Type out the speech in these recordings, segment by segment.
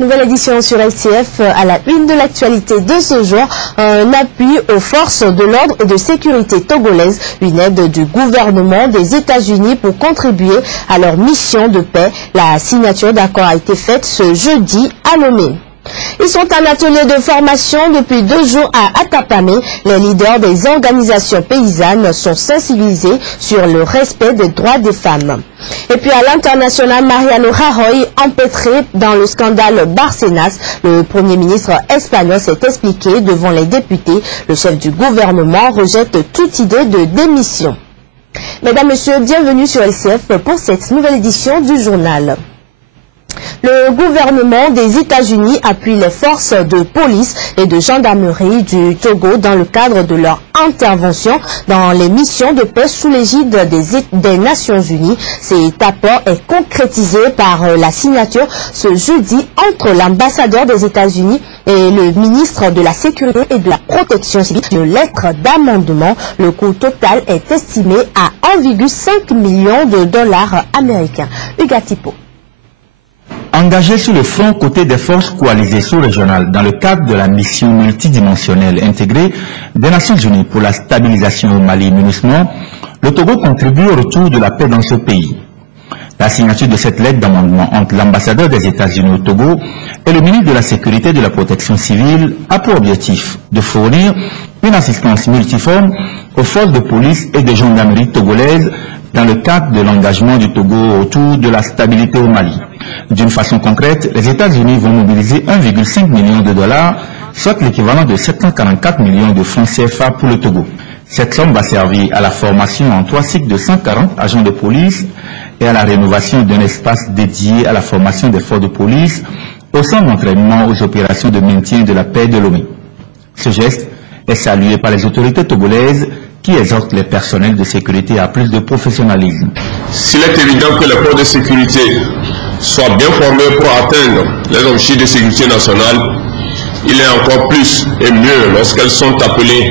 Nouvelle édition sur LCF à la une de l'actualité de ce jour. Un appui aux forces de l'ordre et de sécurité togolaises. Une aide du gouvernement des États-Unis pour contribuer à leur mission de paix. La signature d'accord a été faite ce jeudi à Lomé. Ils sont en atelier de formation depuis 2 jours à Atapamé. Les leaders des organisations paysannes sont sensibilisés sur le respect des droits des femmes. Et puis à l'international, Mariano Rajoy, empêtré dans le scandale Barcenas, le Premier ministre espagnol s'est expliqué devant les députés. Le chef du gouvernement rejette toute idée de démission. Mesdames, Messieurs, bienvenue sur LCF pour cette nouvelle édition du journal. Le gouvernement des États-Unis appuie les forces de police et de gendarmerie du Togo dans le cadre de leur intervention dans les missions de paix sous l'égide des Nations Unies. Cet apport est concrétisé par la signature ce jeudi entre l'ambassadeur des États-Unis et le ministre de la Sécurité et de la Protection civile d'une lettre d'amendement. Le coût total est estimé à 1,5 million de dollars américains. Ugatipo. Engagé sur le front côté des forces coalisées sous-régionales dans le cadre de la mission multidimensionnelle intégrée des Nations Unies pour la stabilisation au Mali MINUSMA, le Togo contribue au retour de la paix dans ce pays. La signature de cette lettre d'amendement entre l'ambassadeur des États-Unis au Togo et le ministre de la Sécurité et de la Protection civile a pour objectif de fournir une assistance multiforme aux forces de police et de gendarmerie togolaises dans le cadre de l'engagement du Togo autour de la stabilité au Mali. D'une façon concrète, les États-Unis vont mobiliser 1,5 million de dollars, soit l'équivalent de 744 millions de francs CFA pour le Togo. Cette somme va servir à la formation en 3 cycles de 140 agents de police et à la rénovation d'un espace dédié à la formation des forces de police au centre d'entraînement aux opérations de maintien de la paix de Lomé. Ce geste est salué par les autorités togolaises qui exhortent les personnels de sécurité à plus de professionnalisme. S'il est évident que les forces de sécurité soient bien formées pour atteindre les objectifs de sécurité nationale, il est encore plus et mieux lorsqu'elles sont appelées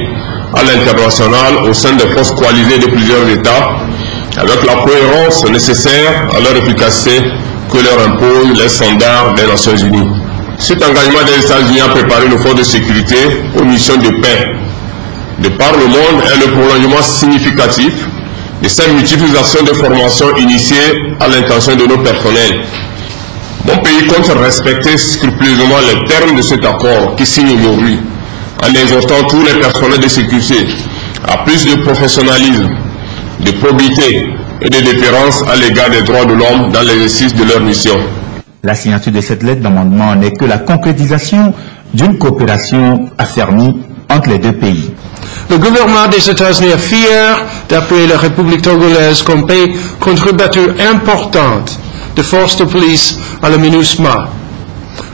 à l'international au sein des forces coalisées de plusieurs États, avec la cohérence nécessaire à leur efficacité que leur imposent les standards des Nations Unies. Cet engagement des États-Unis a préparé nos forces de sécurité aux missions de paix de par le monde est le prolongement significatif de cette multiples actions de formation initiées à l'intention de nos personnels. Mon pays compte respecter scrupuleusement les termes de cet accord qui signe aujourd'hui, en exhortant tous les personnels de sécurité à plus de professionnalisme, de probité et de déférence à l'égard des droits de l'homme dans l'exercice de leur mission. La signature de cette lettre d'amendement n'est que la concrétisation d'une coopération affermie entre les deux pays. Le gouvernement des États-Unis est fier d'appuyer la République togolaise comme pays contributeur importante de forces de police à la MINUSMA.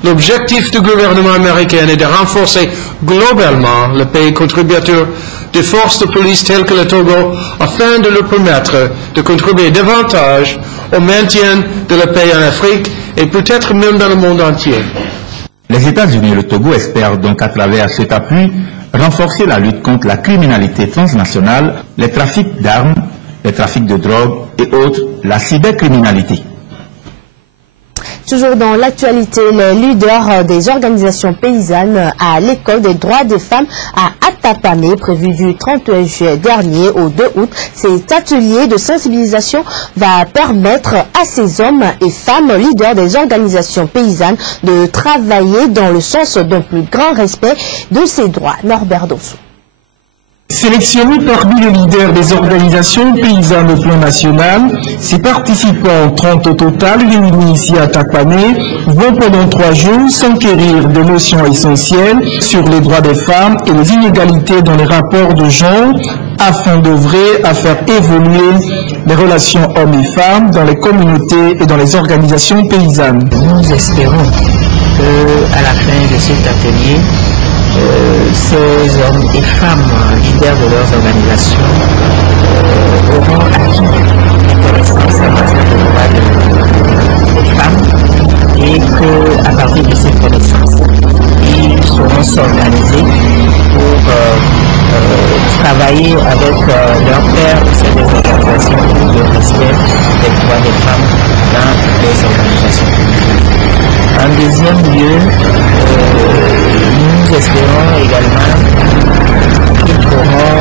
L'objectif du gouvernement américain est de renforcer globalement le pays contributeur des forces de police telles que le Togo afin de leur permettre de contribuer davantage au maintien de la paix en Afrique et peut-être même dans le monde entier. Les États-Unis et le Togo espèrent donc à travers cet appui renforcer la lutte contre la criminalité transnationale, les trafics d'armes, les trafics de drogue et autres, la cybercriminalité. Toujours dans l'actualité, les leaders des organisations paysannes à l'école des droits des femmes à Atapamé, prévu du 31 juillet dernier au 2 août. Cet atelier de sensibilisation va permettre à ces hommes et femmes leaders des organisations paysannes de travailler dans le sens d'un plus grand respect de ces droits. Norbert Dossou. Sélectionnés parmi les leaders des organisations paysannes au plan national, ces participants, 30 au total, réunis ici à Atapamé, vont pendant 3 jours s'enquérir des notions essentielles sur les droits des femmes et les inégalités dans les rapports de genre, afin d'œuvrer à faire évoluer les relations hommes et femmes dans les communautés et dans les organisations paysannes. Nous espérons qu'à la fin de cet atelier, ces hommes et femmes leaders de leurs organisations auront acquis des connaissances en matière de droits des femmes et qu'à partir de ces connaissances, ils sauront s'organiser pour travailler avec leurs pairs au sein des organisations pour le respect des droits des femmes dans les organisations. En deuxième lieu, nous espérons également qu'ils pourront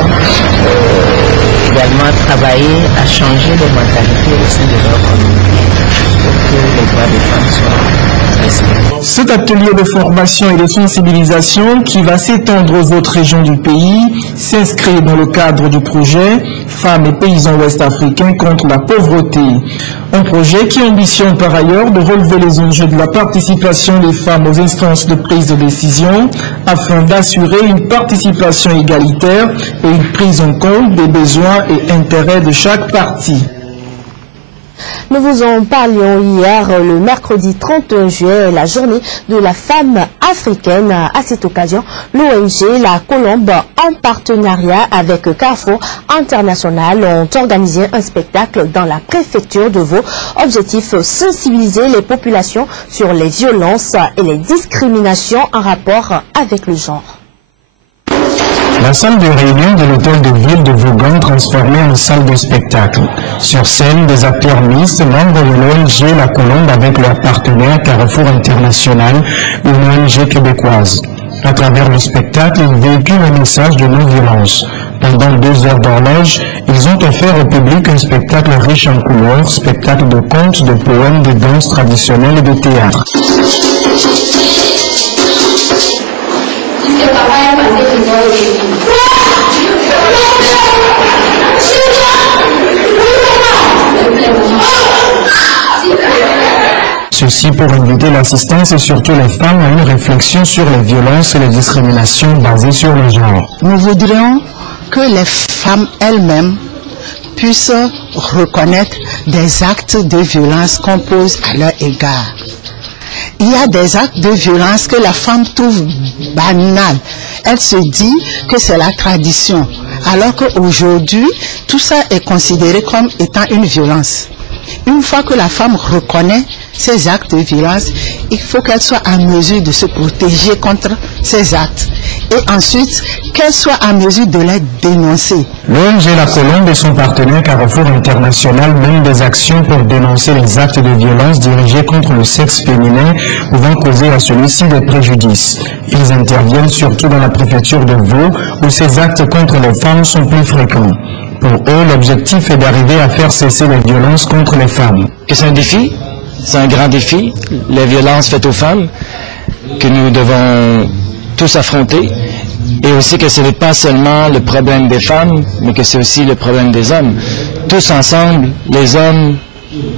également travailler à changer les mentalités au sein de leur communauté pour que les droits des femmes soient respectés. Cet atelier de formation et de sensibilisation qui va s'étendre aux autres régions du pays s'inscrit dans le cadre du projet Femmes et paysans ouest-africains contre la pauvreté. Un projet qui ambitionne par ailleurs de relever les enjeux de la participation des femmes aux instances de prise de décision afin d'assurer une participation égalitaire et une prise en compte des besoins et intérêts de chaque partie. Nous vous en parlions hier, le mercredi 31 juillet, la journée de la femme africaine. À cette occasion, l'ONG La Colombe, en partenariat avec Carrefour International, ont organisé un spectacle dans la préfecture de Vaud. Objectif, sensibiliser les populations sur les violences et les discriminations en rapport avec le genre. La salle de réunion de l'hôtel de ville de Vaughan transformée en salle de spectacle. Sur scène, des acteurs mixtes, membres de l'ONG La Colombe avec leur partenaire Carrefour International, une ONG québécoise. À travers le spectacle, ils véhiculent un message de non-violence. Pendant 2 heures d'horloge, ils ont offert au public un spectacle riche en couleurs, spectacle de contes, de poèmes, de danses traditionnelles et de théâtre. Ceci pour inviter l'assistance et surtout les femmes à une réflexion sur les violences et les discriminations basées sur le genre. Nous voudrions que les femmes elles-mêmes puissent reconnaître des actes de violence qu'on pose à leur égard. Il y a des actes de violence que la femme trouve banals. Elle se dit que c'est la tradition, alors qu'aujourd'hui, tout ça est considéré comme étant une violence. Une fois que la femme reconnaît ces actes de violence, il faut qu'elle soit en mesure de se protéger contre ces actes. Et ensuite, qu'elle soit en mesure de les dénoncer. L'ONG La Colombe et son partenaire Carrefour International mènent des actions pour dénoncer les actes de violence dirigés contre le sexe féminin pouvant causer à celui-ci des préjudices. Ils interviennent surtout dans la préfecture de Vaud où ces actes contre les femmes sont plus fréquents. Pour eux, l'objectif est d'arriver à faire cesser les violences contre les femmes. C'est un défi, c'est un grand défi, les violences faites aux femmes, que nous devons tous affronter, et aussi que ce n'est pas seulement le problème des femmes, mais que c'est aussi le problème des hommes. Tous ensemble, les hommes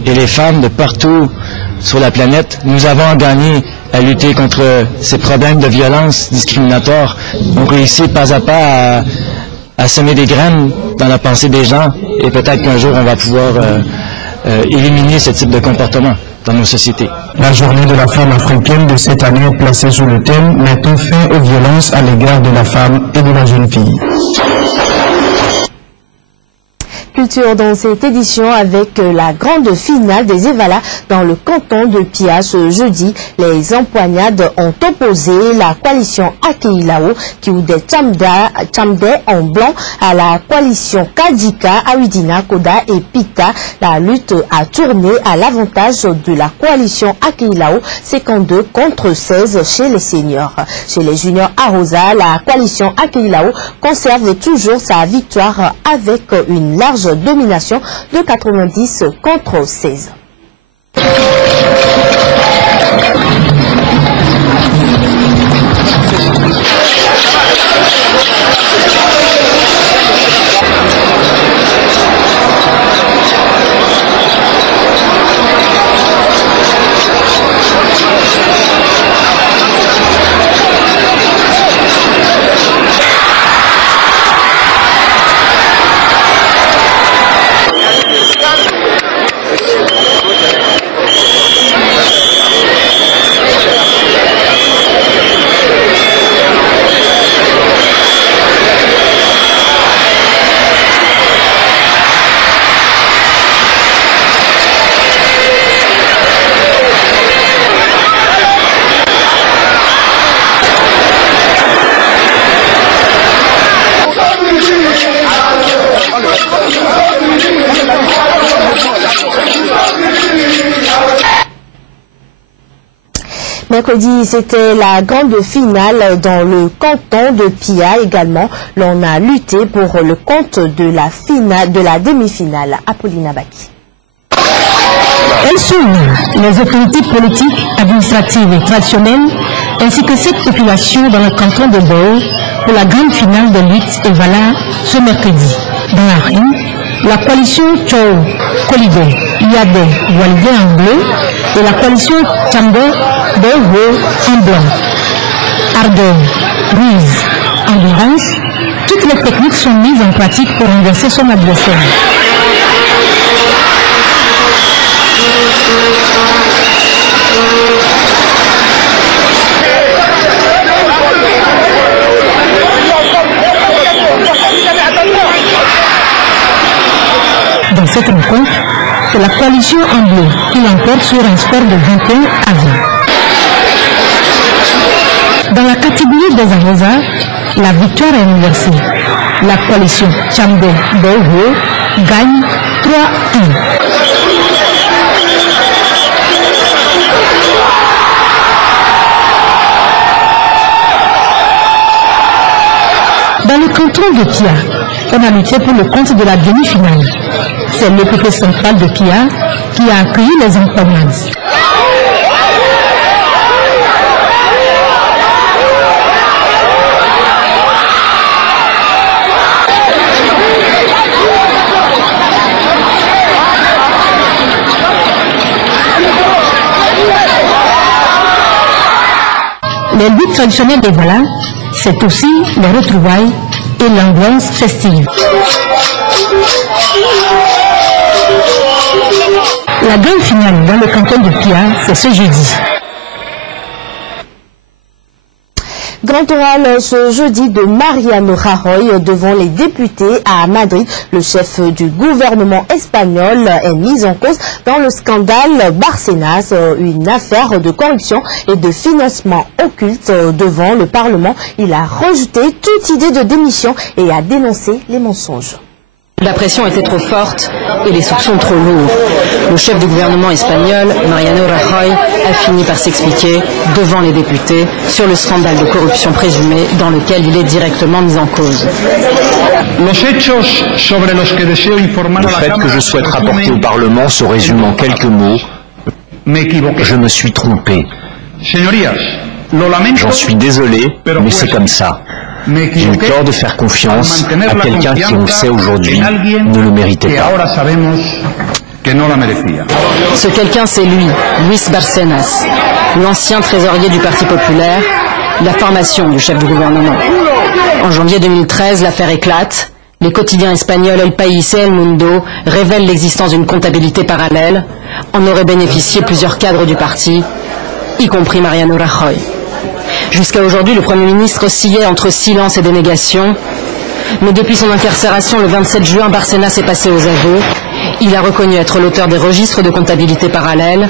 et les femmes de partout sur la planète, nous avons gagné à lutter contre ces problèmes de violence discriminatoire. On réussit pas à pas à semer des graines dans la pensée des gens, et peut-être qu'un jour on va pouvoir éliminer ce type de comportement dans nos sociétés. La journée de la femme africaine de cette année est placée sous le thème « Mettons fin aux violences à l'égard de la femme et de la jeune fille ». Culture dans cette édition avec la grande finale des Evala dans le canton de Pia ce jeudi. Les empoignades ont opposé la coalition Akeilao qui ou des Tchamdé en blanc à la coalition Kadika, Awidina, Koda et Pita. La lutte a tourné à l'avantage de la coalition Akeilao 52 contre 16 chez les seniors. Chez les juniors Arosa, la coalition Akeilao conserve toujours sa victoire avec une large domination de 90 contre 16. Mercredi, c'était la grande finale dans le canton de Pia également. L'on a lutté pour le compte de la demi-finale. Apolline Baki. Elle souligne les autorités politiques, administratives et traditionnelles, ainsi que cette population dans le canton de Bao pour la grande finale de lutte et Vala ce mercredi. Dans la rue, la coalition Chou, Kolide, Yade, Walide en bleu et la coalition Chambe, Bewo en blanc. Ardeur, ruse, endurance, toutes les techniques sont mises en pratique pour renverser son adversaire. Dans cette rencontre, c'est la coalition en bleu qui l'emporte sur un score de 21 à 20. Dans la catégorie des Arrosa, la victoire est inversée. La coalition Chambe Bewo gagne 3-1. Dans le canton de Pia, on a lutté pour le compte de la demi-finale. C'est l'EPP central de Pia qui a accueilli les empoignades. Les luttes traditionnelles des Vala, c'est aussi les retrouvailles et l'ambiance festive. La grande finale dans le canton de Pia, c'est ce jeudi. Grand oral ce jeudi de Mariano Rajoy devant les députés à Madrid. Le chef du gouvernement espagnol est mis en cause dans le scandale Bárcenas, une affaire de corruption et de financement occulte devant le Parlement. Il a rejeté toute idée de démission et a dénoncé les mensonges. La pression était trop forte et les soupçons trop lourds. Le chef du gouvernement espagnol, Mariano Rajoy, a fini par s'expliquer devant les députés sur le scandale de corruption présumé dans lequel il est directement mis en cause. Le fait que je souhaite rapporter au Parlement se résume en quelques mots. Je me suis trompé. J'en suis désolé, mais c'est comme ça. J'ai eu tort de faire confiance à quelqu'un qui, on le sait aujourd'hui, ne le méritait pas. Ce quelqu'un, c'est lui, Luis Bárcenas, l'ancien trésorier du Parti populaire, la formation du chef du gouvernement. En janvier 2013, l'affaire éclate. Les quotidiens espagnols El País et El Mundo révèlent l'existence d'une comptabilité parallèle. En auraient bénéficié plusieurs cadres du parti, y compris Mariano Rajoy. Jusqu'à aujourd'hui, le Premier ministre oscillait entre silence et dénégation. Mais depuis son incarcération le 27 juin, Bárcenas est passé aux aveux. Il a reconnu être l'auteur des registres de comptabilité parallèle.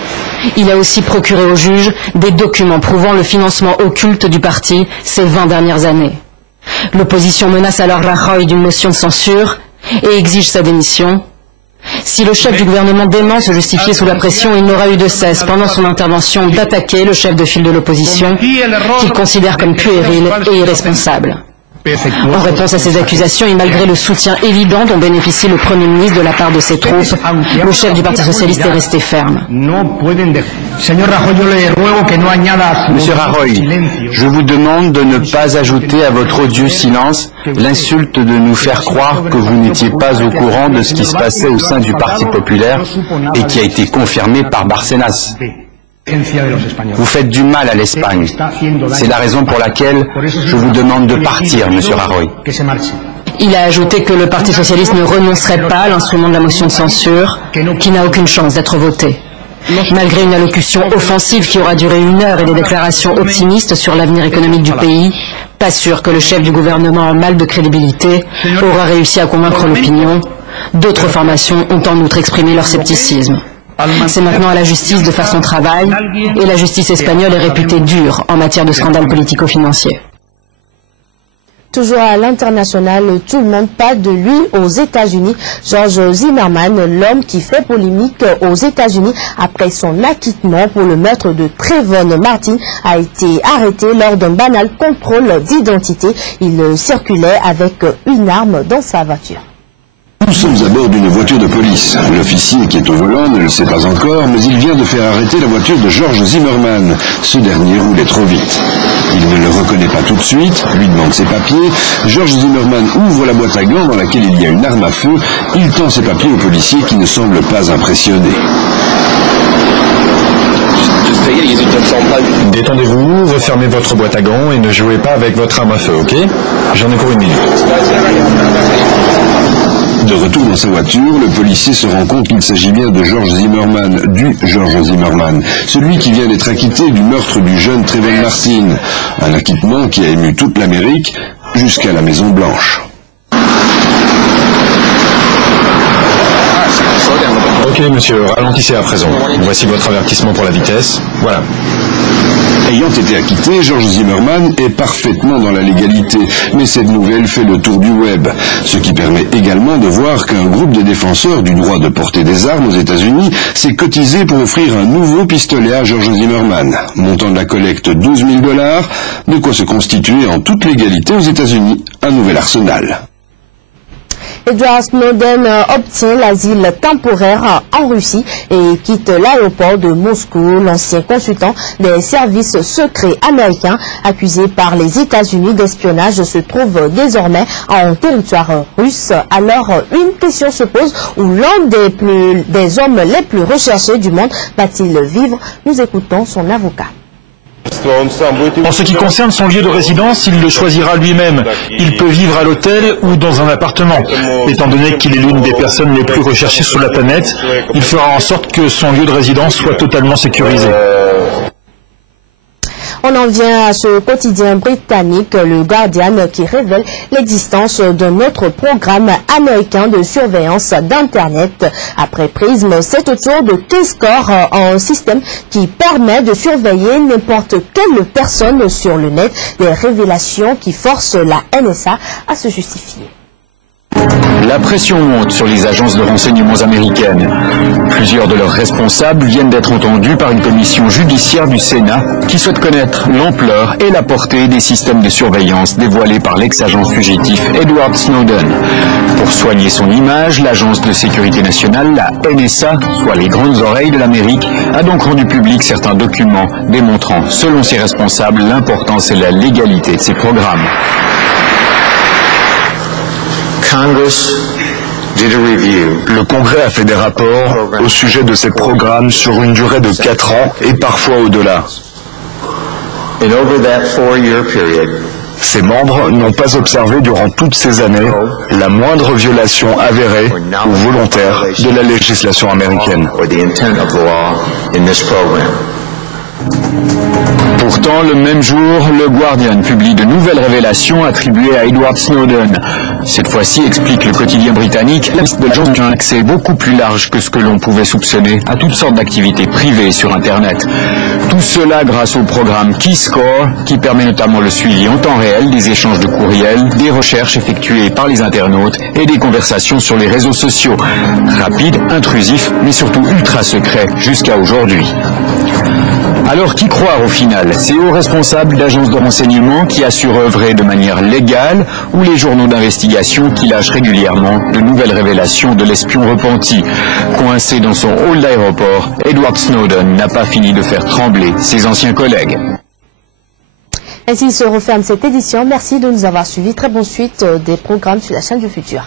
Il a aussi procuré au juge des documents prouvant le financement occulte du parti ces 20 dernières années. L'opposition menace alors Rajoy d'une motion de censure et exige sa démission. Si le chef du gouvernement dément se justifier sous la pression, il n'aura eu de cesse pendant son intervention d'attaquer le chef de file de l'opposition, qu'il considère comme puéril et irresponsable. En réponse à ces accusations et malgré le soutien évident dont bénéficie le Premier ministre de la part de ses troupes, le chef du Parti socialiste est resté ferme. Monsieur Rajoy, je vous demande de ne pas ajouter à votre odieux silence l'insulte de nous faire croire que vous n'étiez pas au courant de ce qui se passait au sein du Parti populaire et qui a été confirmé par Bárcenas. Vous faites du mal à l'Espagne. C'est la raison pour laquelle je vous demande de partir, Monsieur Rajoy. Il a ajouté que le Parti socialiste ne renoncerait pas à l'instrument de la motion de censure, qui n'a aucune chance d'être voté. Malgré une allocution offensive qui aura duré 1 heure et des déclarations optimistes sur l'avenir économique du pays, pas sûr que le chef du gouvernement en mal de crédibilité aura réussi à convaincre l'opinion. D'autres formations ont en outre exprimé leur scepticisme. C'est maintenant à la justice de faire son travail, et la justice espagnole est réputée dure en matière de scandale politico-financier. Toujours à l'international, tout le monde parle de lui aux États-Unis. George Zimmerman, l'homme qui fait polémique aux États-Unis après son acquittement pour le meurtre de Trayvon Martin, a été arrêté lors d'un banal contrôle d'identité. Il circulait avec une arme dans sa voiture. Nous sommes à bord d'une voiture de police. L'officier qui est au volant ne le sait pas encore, mais il vient de faire arrêter la voiture de George Zimmerman. Ce dernier roulait trop vite. Il ne le reconnaît pas tout de suite, lui demande ses papiers. George Zimmerman ouvre la boîte à gants dans laquelle il y a une arme à feu. Il tend ses papiers au policier qui ne semble pas impressionné. Détendez-vous, refermez votre boîte à gants et ne jouez pas avec votre arme à feu, ok? J'en ai pour une minute. De retour dans sa voiture, le policier se rend compte qu'il s'agit bien de George Zimmerman, du George Zimmerman, celui qui vient d'être acquitté du meurtre du jeune Trayvon Martin. Un acquittement qui a ému toute l'Amérique jusqu'à la Maison Blanche. Ok monsieur, ralentissez à présent. Voici votre avertissement pour la vitesse. Voilà. Ayant été acquitté, George Zimmerman est parfaitement dans la légalité, mais cette nouvelle fait le tour du web, ce qui permet également de voir qu'un groupe de défenseurs du droit de porter des armes aux États-Unis s'est cotisé pour offrir un nouveau pistolet à George Zimmerman. Montant de la collecte $12 000, de quoi se constituer en toute légalité aux États-Unis un nouvel arsenal. Edward Snowden obtient l'asile temporaire en Russie et quitte l'aéroport de Moscou. L'ancien consultant des services secrets américains, accusé par les États-Unis d'espionnage, se trouve désormais en territoire russe. Alors, une question se pose, où l'un des hommes les plus recherchés du monde va-t-il vivre? Nous écoutons son avocat. En ce qui concerne son lieu de résidence, il le choisira lui-même. Il peut vivre à l'hôtel ou dans un appartement. Étant donné qu'il est l'une des personnes les plus recherchées sur la planète, il fera en sorte que son lieu de résidence soit totalement sécurisé. On en vient à ce quotidien britannique, le Guardian, qui révèle l'existence d'un autre programme américain de surveillance d'Internet. Après Prism, c'est au tour de T-Score, un système qui permet de surveiller n'importe quelle personne sur le net, des révélations qui forcent la NSA à se justifier. La pression monte sur les agences de renseignement américaines. Plusieurs de leurs responsables viennent d'être entendus par une commission judiciaire du Sénat qui souhaite connaître l'ampleur et la portée des systèmes de surveillance dévoilés par l'ex-agent fugitif Edward Snowden. Pour soigner son image, l'agence de sécurité nationale, la NSA, soit les grandes oreilles de l'Amérique, a donc rendu public certains documents démontrant, selon ses responsables, l'importance et la légalité de ces programmes. Le Congrès a fait des rapports au sujet de ces programmes sur une durée de 4 ans et parfois au-delà. Ses membres n'ont pas observé durant toutes ces années la moindre violation avérée ou volontaire de la législation américaine. Pourtant, le même jour, le Guardian publie de nouvelles révélations attribuées à Edward Snowden. Cette fois-ci, explique le quotidien britannique, la liste de gens qui ont un accès beaucoup plus large que ce que l'on pouvait soupçonner à toutes sortes d'activités privées sur Internet. Tout cela grâce au programme KeyScore, qui permet notamment le suivi en temps réel des échanges de courriels, des recherches effectuées par les internautes et des conversations sur les réseaux sociaux. Rapide, intrusif, mais surtout ultra secret jusqu'à aujourd'hui. Alors qui croire au final? Ces hauts responsables d'agences de renseignement qui assurent œuvrer de manière légale ou les journaux d'investigation qui lâchent régulièrement de nouvelles révélations de l'espion repenti? Coincé dans son hall d'aéroport, Edward Snowden n'a pas fini de faire trembler ses anciens collègues. Ainsi se referme cette édition. Merci de nous avoir suivis. Très bonne suite des programmes sur la chaîne du futur.